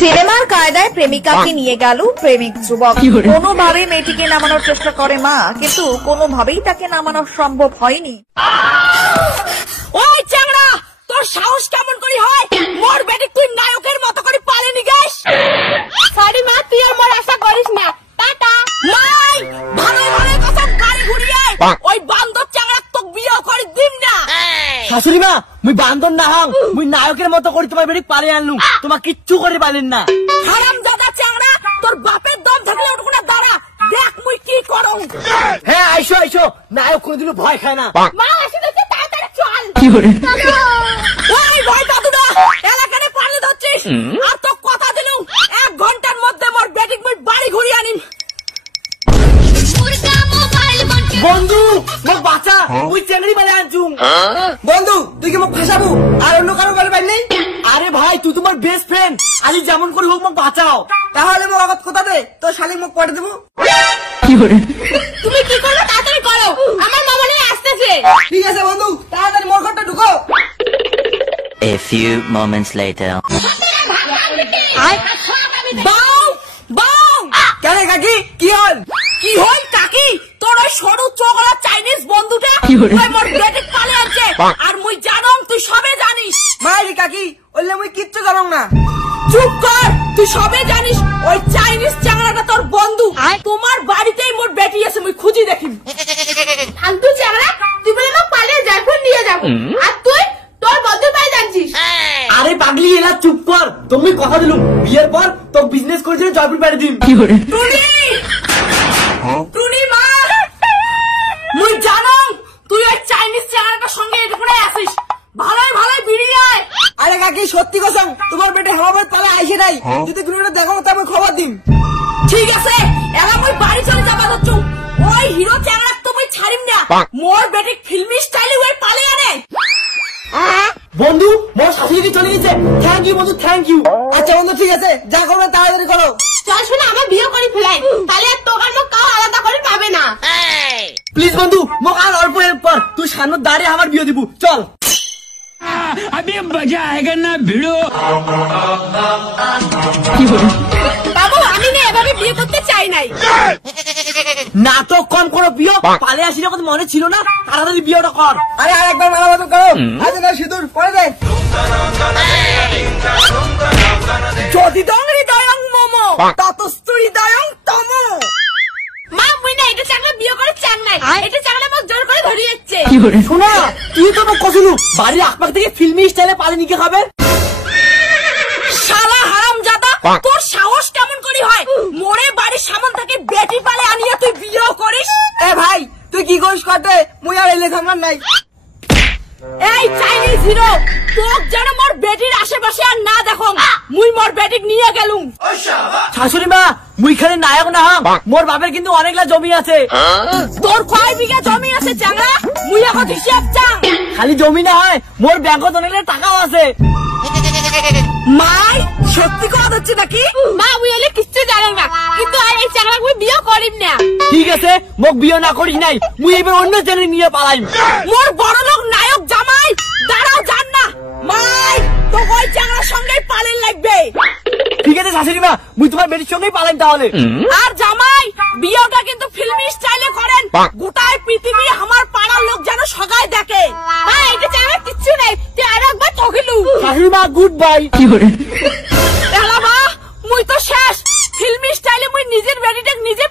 সিনেমার কায়দায় প্রেমিকাকে নিয়ে গেল প্রেমিক যুবক। কোনোভাবেই মেয়েটিকে নামানোর চেষ্টা করে মা, কিন্তু কোনোভাবেই তাকে নামানো সম্ভব হয়নি। ওই চ্যাংড়া, তোর সাহস কেমন করে হয় মোর বেটি তুই নায়কের মতো করে পালেনি গেস? সরি মা, তুই আর মোর আশা করিস না, টাটা। মাই ভালো ভালো কসম গাড়ি ঘুরিয়ে ওই বান্দর চ্যাংড়া তো বিয়ে করে দিম না। শাশুড়ি মা, মুই বান্দর না হং, মুই নায়কের মতো করে তোমার বেটি পালে আনলু, তোমার কিচ্ছু করে পালেন না। হারামজাদা চ্যাংড়া, তোর বাপের দম থাকলে ওটুকুনা দাঁড়া, দেখ মুই কি করো। হ্যাঁ আইসো আইসো, নায়ক কোনোদিনও ভয় খায় না। মা আসি তো তাড়াতাড়ি চল। ওই ভয় দাদুদা, এলাকাতে পারলে ধরছিস, আর তো কথা দিলুম 1 ঘন্টার মধ্যে মোর বেটিক মুই বাড়ি ঘুরিয়ে আনিম। বন্ধু মোক বাঁচা, মুই চেংড়ি বালে আনছুম। বন্ধু তুই কি মোক ফাঁসাবো আর অন্য কারো বালে পাই নেই? আরে ভাই তুই তোমার বেস্ট ফ্রেন্ড, আজ যেমন করে হোক মোক বাঁচাও। তাহলে মোক আবার কথা দে, তোর শালিক মোক পড়ে দেবো। তুমি কি করো তাড়াতাড়ি করো, আমার মামা নিয়ে আসতেছে। ঠিক আছে বন্ধু, তাড়াতাড়ি মোর ঘরটা ঢুকো। A few moments later. বাউ বাউ, কেন কাকি কি হল? কি হল কাকি? তোর ওই সরু চোখলা চাইনিজ বন্ধুটা ওই মোর বেটিক পালে আনছে, আর মুই জানং তুই সবে জানিস। মাইরি কাকি, ওলে মুই কিচ্ছু জানং না। চুপ কর, তুই সবে জানিস ওই চাইনিজ চ্যাংড়াটা তোর বন্ধু। তোমার বাড়িতেই মোর বেটি আছে, মুই খুঁজি দেখিম। ফালতু চ্যাংড়া, তুই বলে মোক পালিয়ে জয়পুর নিয়ে যাব, আর তুই তোর বন্ধুর বাড়ি যাচ্ছিস। আরে পাগলি, এলা চুপ কর, তুমি কথা দিলুম বিয়ের পর তো বিজনেস করে দিলে জয়পুর বাড়ি দিন। টুনি টুনি মা, মুই জানং তুই ওই চাইনিজ চ্যাংড়াটার সঙ্গে এটুকুনে আসিস, ভালোই ভালোই বেরিয়ে আয়। আরে কাকি সত্যি কসম, তোমার বেটে হেমাবাদ পালে আইসে নাই, যদি কোনো দেখো তো আমি খবর দিম। ঠিক আছে, এলা মুই বাড়ি চলে যাবা হচ্ছু। ওই হিরো চ্যাংড়া তো মুই ছাড়িম না, মোর বেটি ফিল্মি স্টাইলে ওই পালে আনে। বন্ধু মোর শাশুড়ি চলে গেছে, থ্যাংক ইউ বন্ধু, থ্যাংক ইউ। আচ্ছা বন্ধু ঠিক আছে, যা করবে তাড়াতাড়ি করো। চল শুনে আমার বিয়ে করে ফেলাই, তাহলে আর তোকার মুখ কাউ আলাদা করে পাবে না। প্লিজ বন্ধু, মোক আর অল্প হেল্প কর, তুই সামনে দাঁড়িয়ে আমার বিয়ে দিব, চল। अभी मजा आएगा ना भिड़ो। বাবু আমি না এভাবে বিয়ে করতে চাই নাই। নাটক কম করো, বিয়ে পালে আসি না, মনে ছিল না, তাড়াতাড়ি বিয়েটা কর। আরে আর একবার মারামারি করো, আজ না সিঁদুর পরে দে। যদি দংরি দয়ং মোমো ততস্তুরি দয়ং তম। মা মুই না এটা চাংলা বিয়ে করে চাং নাই, এটা চাংলা মোক জোর করে ধরে যাচ্ছে। শোনা, তুই তো মোক কছিলু বাড়ির আকপাক থেকে ফিল্মি স্টাইলে পালে নিকে খাবে। শালা হারামজাদা, তোর সাহস কেমন করে হয় মোরে বাড়ির সামন থেকে বেটি পালে আনিয়ে তুই বিয়ে করিস? এ ভাই তুই কি করিস করতে, মুই আর এলে থামলাম নাই। এই চাইনিজ হিরো, তোক যেন মোর বেটির আশেপাশে আর না দেখো, মুই মোর বেটিক নিয়ে গেলুম। শাশুড়ি মা, মুই খালি নায়ক না হম, মোর বাপের কিন্তু অনেকলা জমি আছে। তোর কয় বিঘা জমি আছে চাংলা? মুই এখন হিসাব চাং। খালি জমি না হয়, মোর ব্যাংকত অনেকলা টাকাও আছে। মাই সত্যি কথা হচ্ছে নাকি? মা মুই এলে কিচ্ছু জানো না, কিন্তু আর এই চাংলা মুই বিয়ে করিম না। ঠিক আছে, মোক বিয়ে না করিস নাই, মুই এবার অন্য ছেলে নিয়ে পালাইম। মোর বড় লোক নায়ক জামাই দাঁড়াও, জান না মাই, তো ওই চাংলার সঙ্গে পালেন লাগবে। ঠিক আছে শাশুড়ি মা, মুই তোমার বেটির সঙ্গেই পালাইম তাহলে। আর জামাই বিয়েটা কিন্তু ফিল্মি স্টাইলে করেন, গোটায় পৃথিবী আমার পাড়ার লোক যেন সগায় দেখে। এটা চাংলা কিচ্ছু নেই, তুই আর একবার ঠকিলু। শাশুড়ি মা গুড বাই। এলা মা মুই তো শেষ, ফিল্মি স্টাইলে মুই নিজের বেটিটাকে নিজে